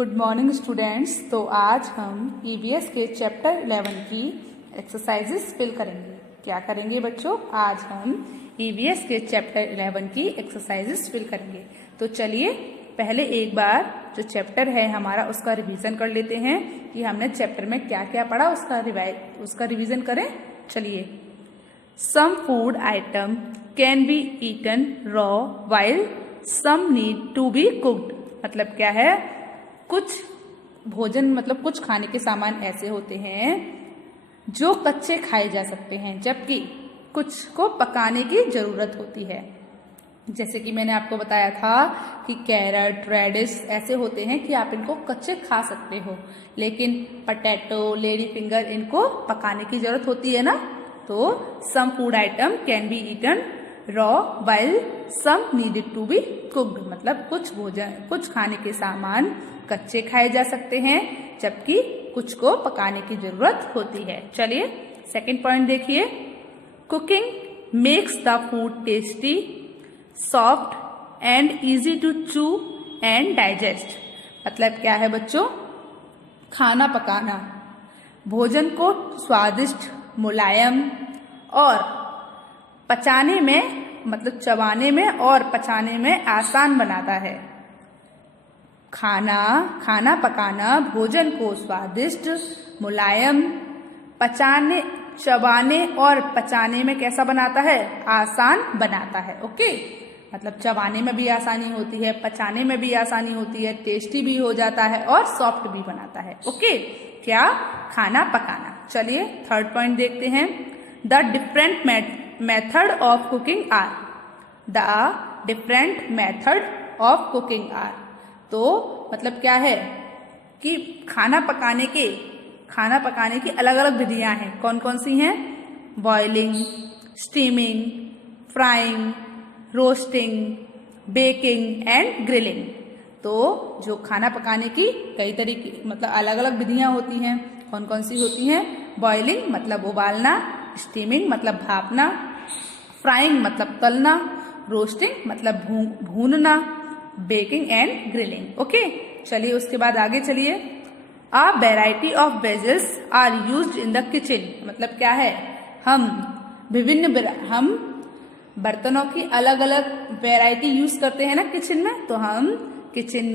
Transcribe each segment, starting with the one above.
Good morning students. तो आज हम ईवीएस के चैप्टर 11 की एक्सरसाइजेस फिल करेंगे। क्या करेंगे बच्चों? आज हम ईवीएस के चैप्टर 11 की एक्सरसाइजेस फिल करेंगे। तो चलिए पहले एक बार जो चैप्टर है हमारा उसका रिवीजन कर लेते हैं कि हमने चैप्टर में क्या क्या पढ़ा, उसका रिवीजन करें। चलिए, some food item can be eaten raw while some need to be cooked. मतलब क्या है? कुछ भोजन मतलब कुछ खाने के सामान ऐसे होते हैं जो कच्चे खाए जा सकते हैं, जबकि कुछ को पकाने की जरूरत होती है। जैसे कि मैंने आपको बताया था कि कैरेट, रेडिश ऐसे होते हैं कि आप इनको कच्चे खा सकते हो, लेकिन पटेटो, लेडी फिंगर इनको पकाने की जरूरत होती है ना। तो some food item can be eaten raw while some needed to be cooked. मतलब कुछ खाने के सामान कच्चे खाए जा सकते हैं, जबकि कुछ को पकाने की जरूरत होती है। चलिए सेकंड पॉइंट देखिए, cooking makes the food tasty, soft and easy to chew and digest. मतलब क्या है बच्चों? खाना पकाना भोजन को स्वादिष्ट, मुलायम और पचाने में मतलब चबाने में और पचाने में आसान बनाता है। खाना पकाना भोजन को स्वादिष्ट, मुलायम, चबाने और पचाने में कैसा बनाता है? आसान बनाता है। ओके, मतलब चबाने में भी आसानी होती है, पचाने में भी आसानी होती है, टेस्टी भी हो जाता है और सॉफ्ट भी बनाता है। ओके, क्या? खाना पकाना। चलिए थर्ड पॉइंट देखते हैं, the different method of cooking are. The different method of cooking are. तो मतलब क्या है कि खाना पकाने की अलग अलग विधियां हैं। कौन कौन सी हैं? Boiling, steaming, frying, roasting, baking and grilling. तो जो खाना पकाने की कई तरीके मतलब अलग अलग विधियां होती हैं। कौन कौन सी होती हैं? बॉइलिंग मतलब उबालना, स्टीमिंग मतलब भापना, फ्राइंग मतलब तलना, रोस्टिंग मतलब भूनना, बेकिंग एंड ग्रिलिंग। ओके, चलिए उसके बाद आगे चलिए, a variety of vessels are used in the kitchen. मतलब क्या है? हम बर्तनों की अलग अलग वैरायटी यूज करते हैं ना किचन में। तो हम किचन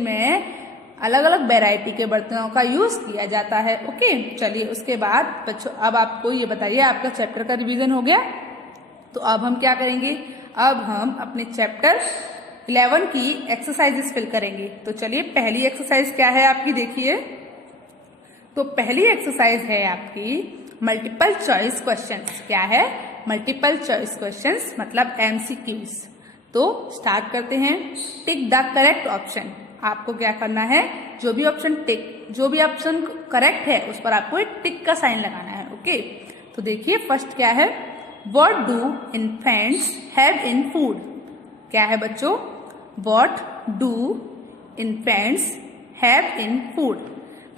में अलग अलग वैरायटी के बर्तनों का यूज किया जाता है। ओके, चलिए उसके बाद बच्चों अब आपको ये बताइए, आपका चैप्टर का रिवीजन हो गया। तो अब हम क्या करेंगे? अब हम अपने चैप्टर 11 की एक्सरसाइजेस फिल करेंगे। तो चलिए पहली एक्सरसाइज क्या है आपकी, देखिए। तो पहली एक्सरसाइज है आपकी मल्टीपल चॉइस क्वेश्चंस। क्या है? मल्टीपल चॉइस क्वेश्चंस मतलब MCQs। तो स्टार्ट करते हैं। Tick the correct option. आपको क्या करना है? जो भी ऑप्शन करेक्ट है उस पर आपको एक टिक का साइन लगाना है। ओके, तो देखिए फर्स्ट क्या है, what do infants have in food. क्या है बच्चों? What do infants have in food.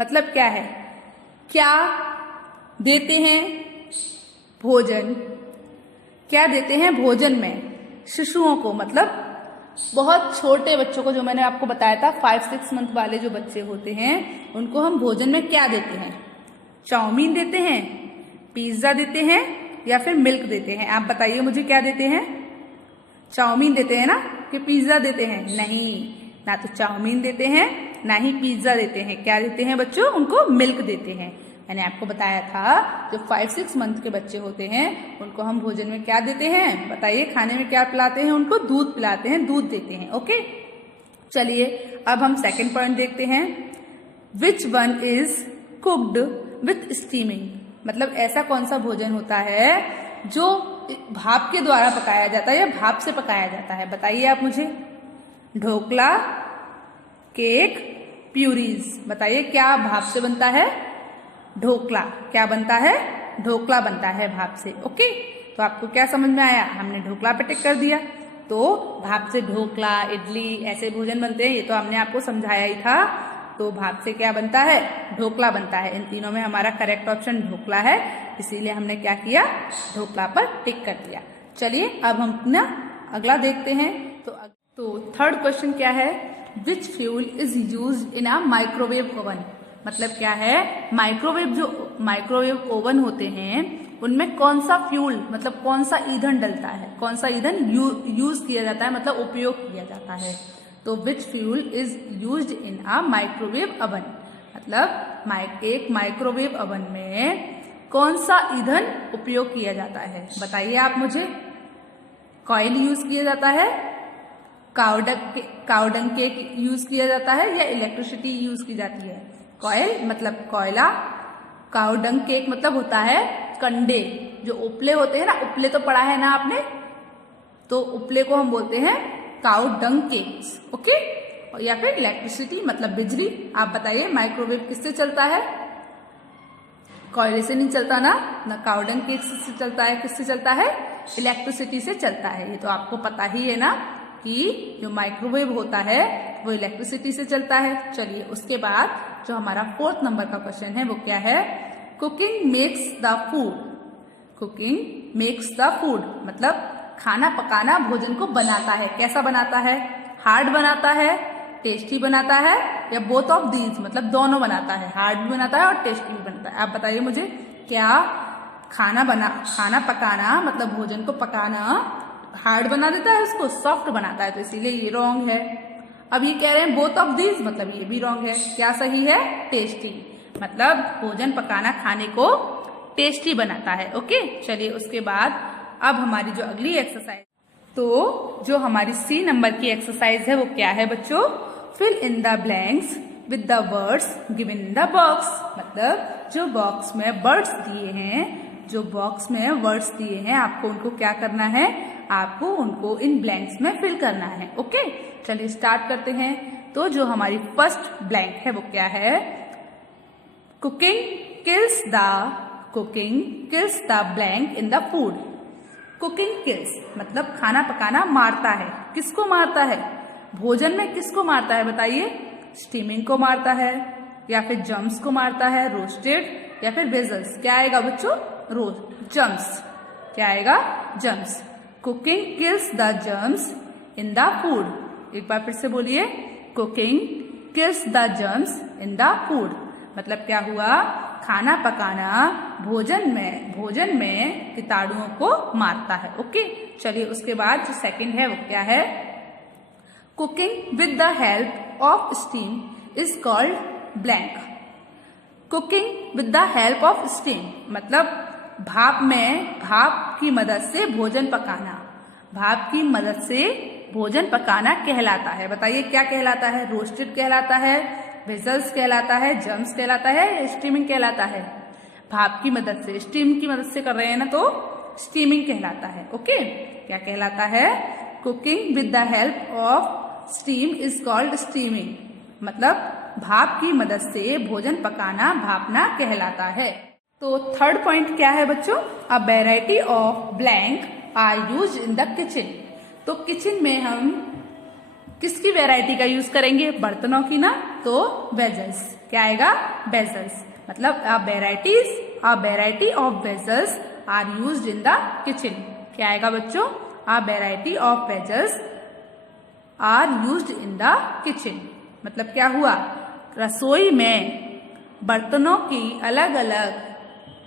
मतलब क्या है? क्या देते हैं भोजन, क्या देते हैं भोजन में शिशुओं को, मतलब बहुत छोटे बच्चों को, जो मैंने आपको बताया था 5-6 मंथ वाले जो बच्चे होते हैं उनको हम भोजन में क्या देते हैं? चाउमीन देते हैं, पिज्जा देते हैं या फिर मिल्क देते हैं? आप बताइए मुझे, क्या देते हैं? चाउमीन देते हैं ना, कि पिज्जा देते हैं? नहीं, ना तो चाउमीन देते हैं ना ही पिज्जा देते हैं। क्या देते हैं बच्चों? उनको मिल्क देते हैं। मैंने आपको बताया था जो 5-6 मंथ के बच्चे होते हैं उनको हम भोजन में क्या देते हैं? बताइए, खाने में क्या पिलाते हैं? उनको दूध पिलाते हैं, दूध देते हैं। ओके, चलिए अब हम सेकंड पॉइंट देखते हैं, which one is cooked with steaming. मतलब ऐसा कौन सा भोजन होता है जो भाप के द्वारा पकाया जाता है या भाप से पकाया जाता है? बताइए आप मुझे। Dhokla, cake, purees. बताइए क्या भाप से बनता है? ढोकला। क्या बनता है? ढोकला बनता है भाप से। ओके, तो आपको क्या समझ में आया? हमने ढोकला पे टिक कर दिया। तो भाप से ढोकला, इडली ऐसे भोजन बनते हैं, ये तो हमने आपको समझाया ही था। तो भाप से क्या बनता है? ढोकला बनता है। इन तीनों में हमारा करेक्ट ऑप्शन ढोकला है, इसीलिए हमने क्या किया? ढोकला पर टिक कर दिया। चलिए अब हम अपना अगला देखते हैं। तो थर्ड क्वेश्चन क्या है, which fuel is used in a microwave oven. मतलब क्या है, माइक्रोवेव ओवन होते हैं उनमें कौन सा फ्यूल मतलब कौन सा ईंधन डलता है, कौन सा ईंधन यूज किया जाता है, मतलब उपयोग किया जाता है। तो which fuel is used in a microwave oven, मतलब एक माइक्रोवेव ओवन में कौन सा ईंधन उपयोग किया जाता है, बताइए आप मुझे। कॉइल यूज किया जाता है, काउडंग केक यूज किया जाता है, या इलेक्ट्रिसिटी यूज की जाती है। कॉइल मतलब कोयला, काउडंग केक मतलब होता है कंडे, जो उपले होते हैं ना, उपले तो पढ़ा है ना आपने, तो उपले को हम बोलते हैं काउडंग केक्स, ओके। या फिर इलेक्ट्रिसिटी मतलब बिजली। आप बताइए माइक्रोवेव किससे चलता है, कोयले से नहीं चलता ना काउडंग केक से चलता है, किससे चलता है, इलेक्ट्रिसिटी से चलता है। ये तो आपको पता ही है ना कि जो माइक्रोवेव होता है वो इलेक्ट्रिसिटी से चलता है। चलिए उसके बाद जो हमारा 4th नंबर का क्वेश्चन है वो क्या है, cooking makes the food. Cooking makes the food मतलब खाना पकाना भोजन को बनाता है। कैसा बनाता है, हार्ड बनाता है, टेस्टी बनाता है, या बोथ ऑफ दीज मतलब दोनों बनाता है, हार्ड भी बनाता है और टेस्टी भी बनाता है। आप बताइए मुझे, क्या खाना पकाना मतलब भोजन को पकाना हार्ड बना देता है, उसको सॉफ्ट बनाता है, तो इसीलिए ये रॉन्ग है। अब ये कह रहे हैं बोथ ऑफ दीज मतलब ये भी रॉन्ग है। क्या सही है, टेस्टी मतलब भोजन पकाना खाने को टेस्टी बनाता है, ओके। चलिए उसके बाद अब हमारी जो अगली एक्सरसाइज, तो जो हमारी C नंबर की एक्सरसाइज है वो क्या है बच्चों, fill in the blanks with the words given in the box. मतलब जो बॉक्स में वर्ड्स दिए हैं, जो बॉक्स में वर्ड्स दिए हैं, आपको उनको क्या करना है, आपको उनको इन ब्लैंक्स में फिल करना है, ओके। चलिए स्टार्ट करते हैं। तो जो हमारी फर्स्ट ब्लैंक है वो क्या है, cooking kills the blank in the food. Cooking kills मतलब खाना पकाना मारता है, किसको मारता है, भोजन में किसको मारता है बताइए, स्टीमिंग को मारता है, या फिर जम्स को मारता है, रोस्टेड, या फिर वेजल्स। क्या आएगा बच्चों, जम्स। क्या आएगा, germs. Cooking kills the germs in the food. एक बार फिर से बोलिए, cooking kills the germs in the food मतलब क्या हुआ, खाना पकाना भोजन में कीटाणुओं को मारता है, ओके। चलिए उसके बाद जो सेकंड है वो क्या है, cooking with the help of steam is called blank. Cooking with the help of steam मतलब भाप की मदद से भोजन पकाना, भाप की मदद से भोजन पकाना कहलाता है। बताइए क्या कहलाता है, रोस्टेड कहलाता है, वेजल्स कहलाता है, जम्स कहलाता है, स्टीमिंग कहलाता है। भाप की मदद से, स्टीम की मदद से कर रहे हैं ना, तो स्टीमिंग कहलाता है, ओके। क्या कहलाता है, cooking with the help of steam is called steaming मतलब भाप की मदद से भोजन पकाना भापना कहलाता है। तो थर्ड पॉइंट क्या है बच्चों, a variety of blank are used in the kitchen. तो किचन में हम किसकी वैरायटी का यूज करेंगे, बर्तनों की ना, तो वेजल्स। क्या आएगा, वेजल्स मतलब a variety of vessels are used in the kitchen. क्या आएगा बच्चों, a variety of vessels are used in the kitchen मतलब क्या हुआ, रसोई में बर्तनों की अलग अलग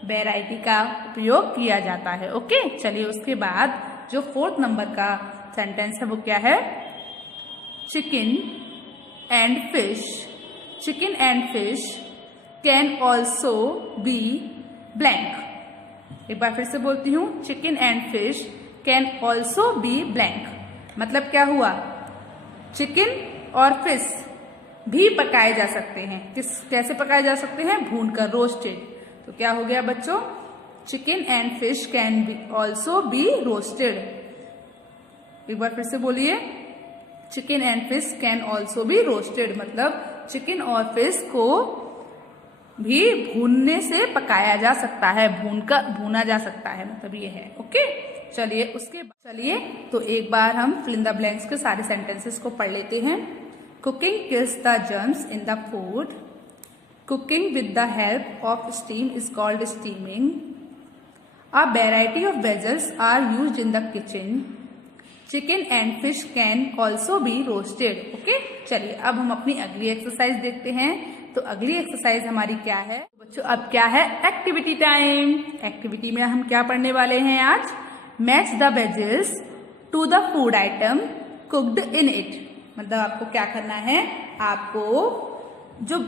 वैरायटी का उपयोग किया जाता है, ओके। चलिए उसके बाद जो 4th नंबर का सेंटेंस है वो क्या है, chicken and fish can also B blank. एक बार फिर से बोलती हूँ, chicken and fish can also B blank मतलब क्या हुआ, चिकन और फिश भी पकाए जा सकते हैं। कैसे पकाए जा सकते हैं, भूनकर, रोस्टेड। तो क्या हो गया बच्चों, chicken and fish can be also be roasted. एक बार फिर से बोलिए, chicken and fish can also be roasted मतलब चिकन और फिश को भी भूनने से पकाया जा सकता है, भूना जा सकता है, मतलब ये है, ओके। चलिए तो एक बार हम फिल इन द ब्लैंक्स के सारे सेंटेंसेस को पढ़ लेते हैं। Cooking kills the germs in the food, cooking with the help of steam is called steaming, a variety of vessels are used in the kitchen, chicken and fish can also be roasted. Okay, चलिए अब हम अपनी अगली exercise देखते हैं। तो अगली exercise हमारी क्या है बच्चों? अब क्या है? Activity time. एक्टिविटी में हम क्या पढ़ने वाले हैं आज? मैच द वेजेस to the food item cooked in it. मतलब आपको क्या करना है? आपको जो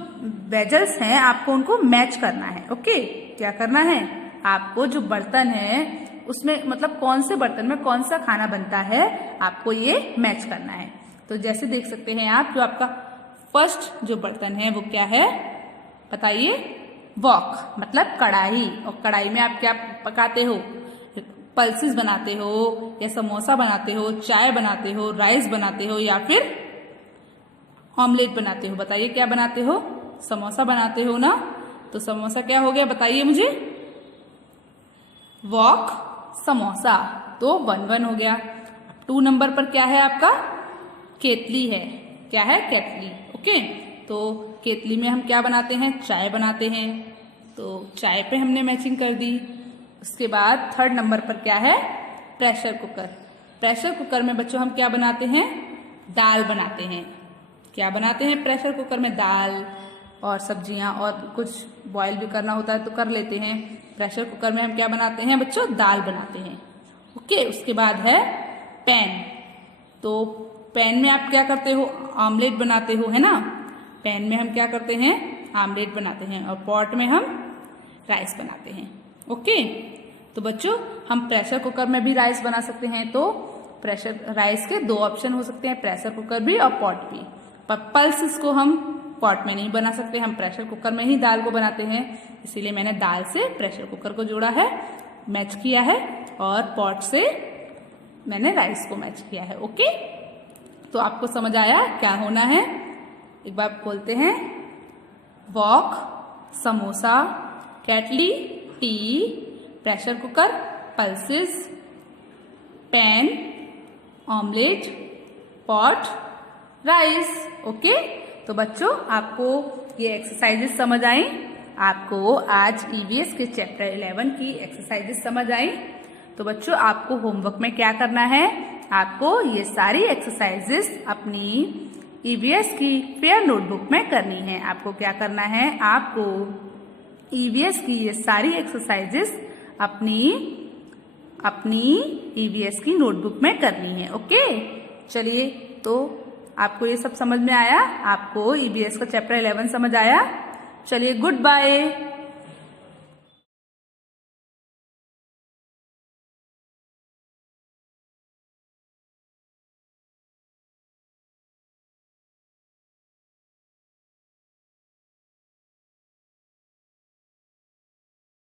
वेजल्स हैं आपको उनको मैच करना है। ओके, क्या करना है? आपको जो बर्तन है उसमें, मतलब कौन से बर्तन में कौन सा खाना बनता है, आपको ये मैच करना है। तो जैसे देख सकते हैं आप, जो आपका फर्स्ट जो बर्तन है वो क्या है बताइए? वॉक, मतलब कढ़ाई। और कढ़ाई में आप क्या पकाते हो? पल्सेस बनाते हो, या समोसा बनाते हो, चाय बनाते हो, राइस बनाते हो, या फिर ऑमलेट बनाते हो। बताइए क्या बनाते हो? समोसा बनाते हो ना। तो समोसा क्या हो गया बताइए मुझे? वॉक, समोसा। तो 1-1 हो गया। 2 नंबर पर क्या है आपका? केतली है। क्या है? केतली। ओके, तो केतली में हम क्या बनाते हैं? चाय बनाते हैं। तो चाय पे हमने मैचिंग कर दी। उसके बाद 3rd नंबर पर क्या है? Pressure cooker. प्रेशर कुकर में बच्चों हम क्या बनाते हैं? दाल बनाते हैं। क्या बनाते हैं? प्रेशर कुकर में दाल और सब्जियां और कुछ बॉईल भी करना होता है तो कर लेते हैं। प्रेशर कुकर में हम क्या बनाते हैं बच्चों? दाल बनाते हैं। ओके, उसके बाद है पैन। तो पैन में आप क्या करते हो? ऑमलेट बनाते हो, है ना। पैन में हम क्या करते हैं? ऑमलेट बनाते हैं। और पॉट में हम राइस बनाते हैं। ओके, तो बच्चों हम प्रेशर कुकर में भी राइस बना सकते हैं। तो प्रेशर राइस के 2 ऑप्शन हो सकते हैं, प्रेशर कुकर भी और पॉट भी। पर पल्सेस को हम पॉट में नहीं बना सकते, हम प्रेशर कुकर में ही दाल को बनाते हैं। इसीलिए मैंने दाल से प्रेशर कुकर को जोड़ा है, मैच किया है, और पॉट से मैंने राइस को मैच किया है। ओके, तो आपको समझ आया क्या होना है? एक बार बोलते हैं। Wok, samosa, kettle, tea, pressure cooker, pulses, pan, omelette, pot, rice. Okay, तो बच्चों आपको ये एक्सरसाइजेस समझ आई? आपको आज ईवीएस के चैप्टर 11 की एक्सरसाइजेस समझ आई? तो बच्चों आपको होमवर्क में क्या करना है? आपको ये सारी एक्सरसाइजेस अपनी ईवीएस की फेयर नोटबुक में करनी है। आपको क्या करना है? आपको ईवीएस की ये सारी एक्सरसाइजेस अपनी ईवीएस की नोटबुक में करनी है। ओके, चलिए, तो आपको ये सब समझ में आया? आपको ईवीएस का चैप्टर 11 समझ आया? चलिए, गुड बाय।